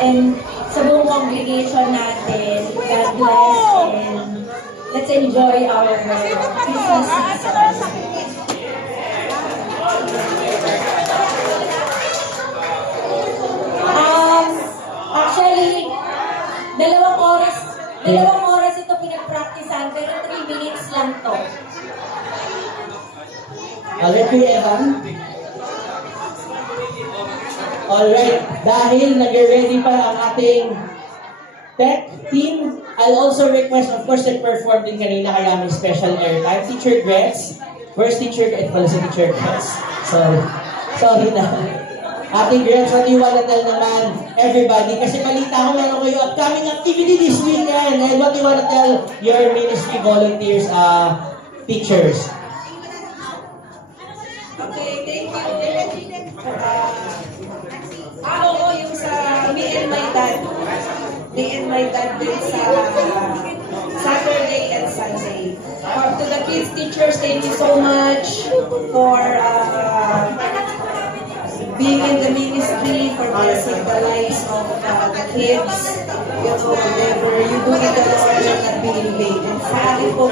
and sa buong congregation natin. God bless and let's enjoy our Christmas season. Actually, dalawang oras ito pinag-practicean, pero 3 minutes lang to. Alright, Kuya Evan? Alright, dahil nag-ready pa ang ating tech team, I'll also request, of course, nag-perform din kanina kaya may special airtime. Teacher Gretz, first teacher, ito pala si Teacher Gretz. Sorry na. Ate Gretz, what do you wanna tell naman everybody? Kasi balita ko meron kayo upcoming activity this weekend. And what do you wanna tell your ministry volunteers, teachers? Okay, thank you. Oo, yung sa me and my dad din sa Saturday and Sunday. To the kids, teachers, thank you so much for being in the ministry, for blessing the lives of the kids. You know, whatever you do in the Lord, you're not being paid. And happy po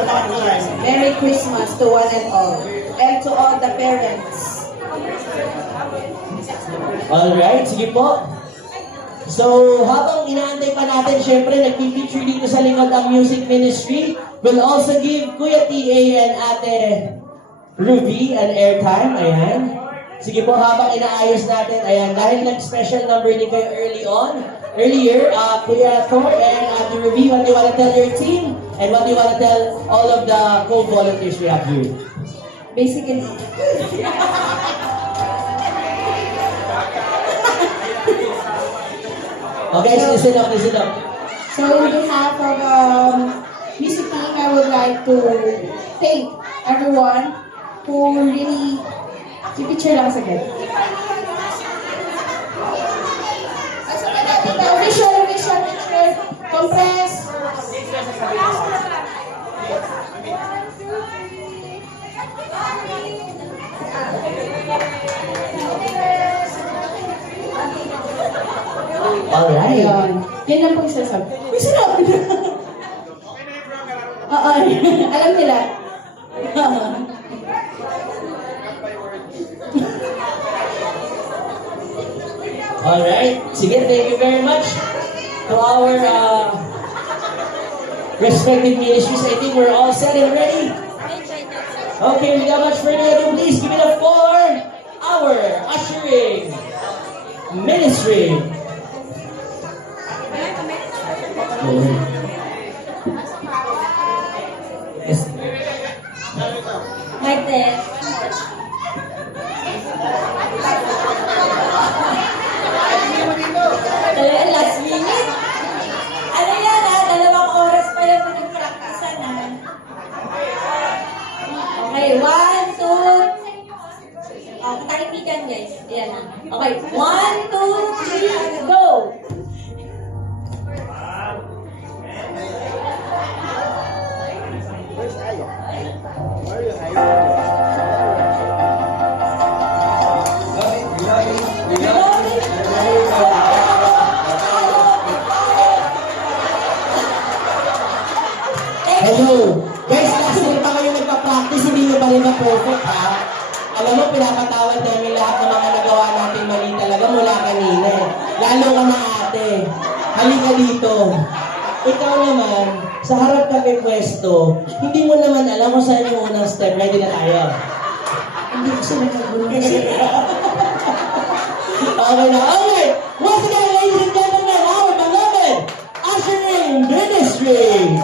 Merry Christmas to one and all. And to all the parents. Alright, sige po. So, habang inaantay pa natin, syempre, nagpipicture dito sa likod ang music ministry. We'll also give Kuya TA and Ate Ruby an airtime. Ayan. Sige po, habang inaayos natin, ayan, dahil nag-special number din kayo earlier, Kuya Thor and Ate Ruby, what do you want to tell your team? And what do you want to tell all of the co-volunteers we have here? Basically, Okay, listen up. so on behalf of music team, I would like to thank everyone who really, picture lang sagad. Vision, compress. Alright. Yan lang po yung sasabi. May sinabi na. Oo, alam nila. Alright. Sige, thank you very much to our respective ministries. I think we're all set and ready. Okay, without much further ado, please give it up for our ushering ministry. Yes. Like this. Last minute. Ano yan dalawang oras pa yung pinag-practicean Okay, 1, 2. Katahimikan guys. Ayan na. Okay, 1, 2, 3, go! Hello! Guys, last year pa kayo nagpa-practice, hindi nyo pa rin na-perfect, ha? Alam mo, pinapatawad namin lahat ng mga nagawa natin mali talaga mula kanina. Lalo ka na ate. Halika dito. Ikaw naman, sa harap ka may pwesto, hindi mo naman alam kung saan yung unang step. Ready na tayo? Hindi ko siya nagagulong. Okay na. Okay! Once again, ladies and gentlemen, our beloved ushering ministry!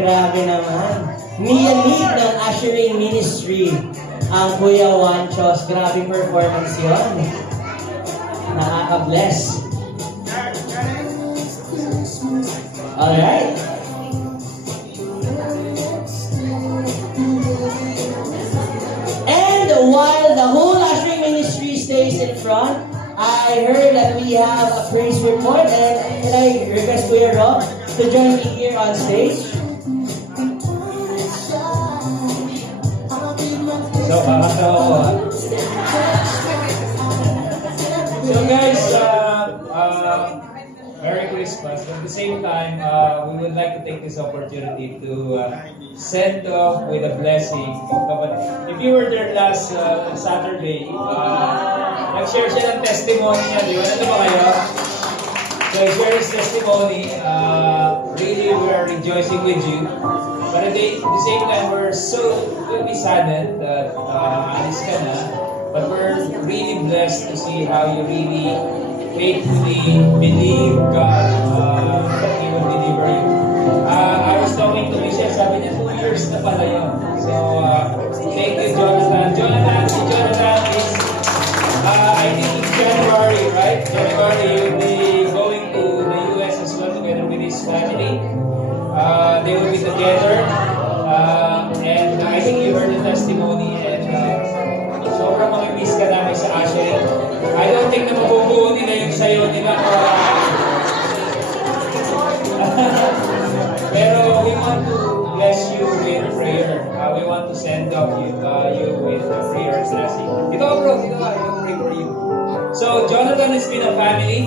Grabe naman. Niyanig ng ushering ministry ang Kuya Wanchos. Grabe performance yun. Nakaka-bless. Alright. And while the whole ushering ministry stays in front, I heard that we have a praise report, and can I request Kuya Rob to join me here on stage? So, kakatawa ko ha. So guys, Merry Christmas. At the same time, we would like to take this opportunity to send off with a blessing. If you were there last Saturday, nag-share siya ng testimony niya. Di ba? Ano ba kayo? So, share his testimony. Really, we are rejoicing with you. But at the same time, we're saddened that alis ka na. But we're really blessed to see how you really faithfully believe God that He will deliver you. I was talking to Michelle, sabi niya 2 years na pala yun. So, thank you, Jonathan. Si Jonathan is, I think in January, right? January, you'll be going to the US as well together with his family. They will be together. And I think you heard the testimony, and sobrang mamimiss ka namin sa Asher. I don't think na mabubuo nila yung sayo nila. Pero we want to bless you with prayer. We want to send off you with prayer and blessing. Ito bro, ito I will pray for you. So Jonathan has been a family.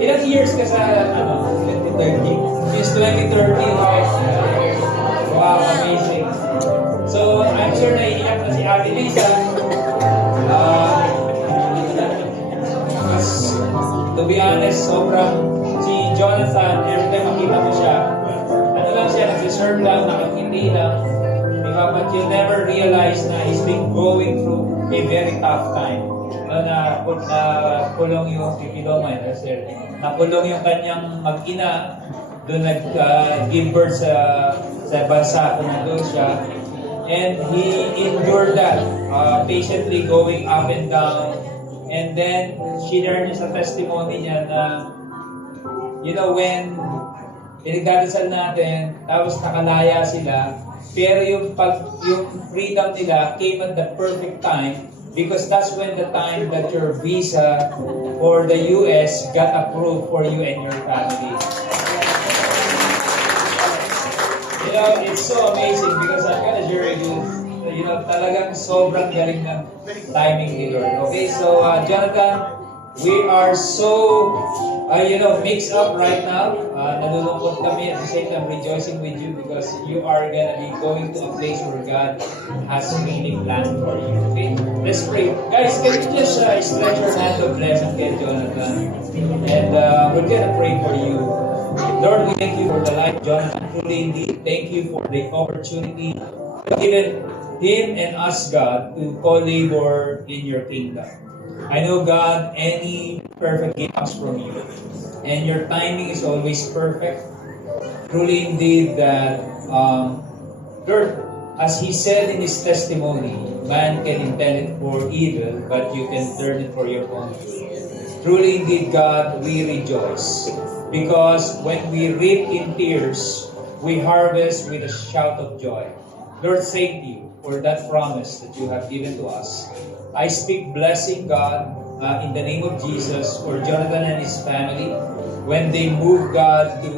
Ilang years ka sa 2013? Since 2013, right? Wow, amazing. So, I'm sure naiiyak na si Ate Lisa. To be honest, sobrang si Jonathan, every time makita mo siya, ano lang siya, nag-reserve lang, nakakindi lang. But you never realize na he's been going through a very tough time. Na kulong yung, if you don't mind, sir, nakulong yung kanyang mag-ina, doon nag-give birth sa bansa kung nandun siya. And he endured that, patiently going up and down. And then, share niya sa testimony niya na, you know, when pinagdadasal natin, tapos nakalaya sila, pero yung freedom nila came at the perfect time, because that's when the time that your visa for the US got approved for you and your family. You know, it's so amazing because I'm gonna share with you know, talagang sobrang galing ng timing ni Lord. Okay, so Jonathan, we are so, mixed up right now. Nalulungkot kami, at the same time rejoicing with you because you are gonna be going to a place where God has really planned for you. Okay, let's pray. Guys, can you just stretch your hand of blessing kay Jonathan? And we're gonna pray for you. Lord, we thank you for the life of Jonathan. Truly indeed, thank you for the opportunity given him and us, God, to co-labor in your kingdom. I know, God, any perfect gift comes from you. And your timing is always perfect. Truly indeed that, Lord, as he said in his testimony, man can intend it for evil, but you can turn it for your own. Truly indeed, God, we rejoice. Because when we reap in tears, we harvest with a shout of joy. Lord, thank you for that promise that you have given to us. I speak blessing, God, in the name of Jesus for Jonathan and his family. When they move, God, to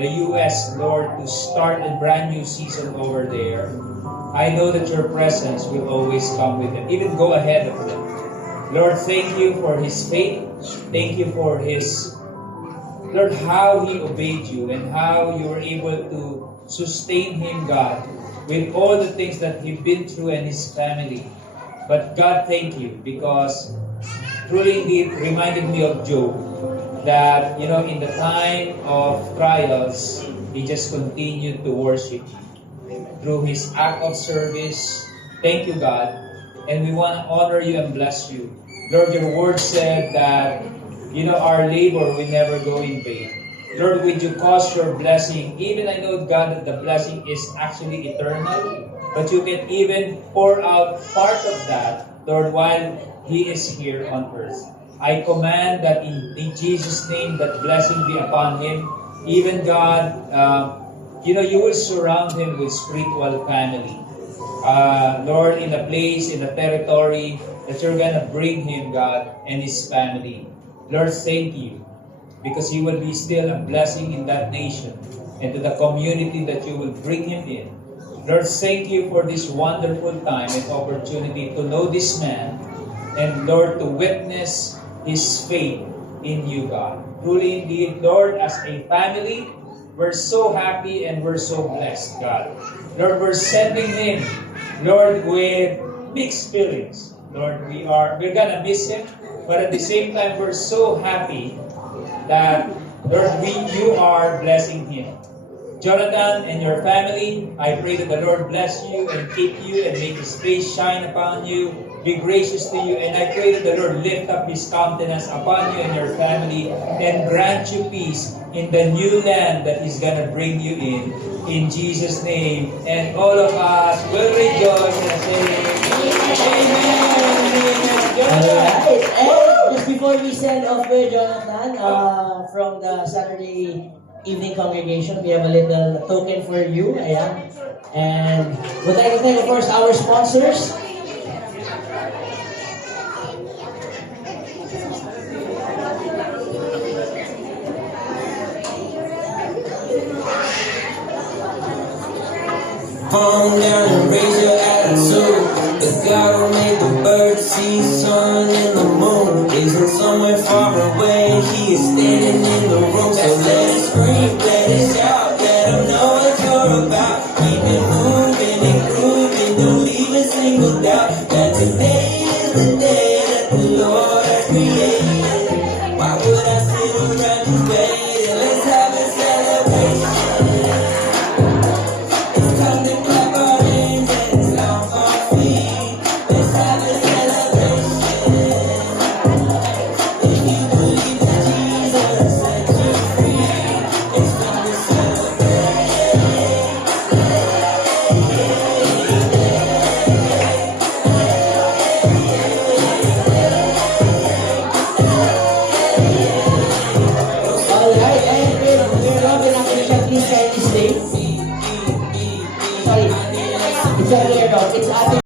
the U.S., Lord, to start a brand new season over there, I know that your presence will always come with them, even go ahead of them. Lord, thank you for his faith. Thank you for his, Lord, how he obeyed you and how you were able to sustain him, God, with all the things that he's been through and his family. But God, thank you, because truly indeed reminded me of Job, that, you know, in the time of trials, he just continued to worship you through his act of service. Thank you, God. And we want to honor you and bless you. Lord, your word said that, you know, our labor will never go in vain. Lord, would you cause your blessing? Even I know, God, that the blessing is actually eternal, but you can even pour out part of that, Lord, while He is here on earth. I command that in Jesus' name, that blessing be upon Him. Even God, you will surround Him with spiritual family. Lord, in a place, in a territory that you're going to bring Him, God, and His family. Lord, thank you, because He will be still a blessing in that nation and to the community that you will bring Him in. Lord, thank you for this wonderful time and opportunity to know this man, and Lord, to witness his faith in you, God. Truly indeed, Lord, as a family, we're so happy and we're so blessed, God. Lord, we're sending him, Lord, with mixed feelings. Lord, we're gonna miss him, but at the same time, we're so happy that, Lord, you are blessing him. Jonathan and your family, I pray that the Lord bless you and keep you and make His face shine upon you, be gracious to you, and I pray that the Lord lift up His countenance upon you and your family and grant you peace in the new land that He's going to bring you in Jesus' name. And all of us will rejoice and say, Amen. Alright, and just before we send off with Jonathan, from the Saturday evening congregation, we have a little token for you. Ayan. And would like to thank, of course, our sponsors. Calm down and raise your attitude. The God who made the birds, sea, sun, and the moon isn't somewhere far away. He is standing in the room. So let us scream, let us shout, let him know what you're about. Keep it moving and grooving, don't leave a single doubt that today is the day that the Lord has created. Why would I sit around just waiting? Let's have a celebration. It's time to clap our hands and stomp our feet. Let's have a celebration. If you believe that Jesus set you free, it's time to Alright, and we're Robin, actually, please kindly stay. Sorry, it's not here, no. It's Ate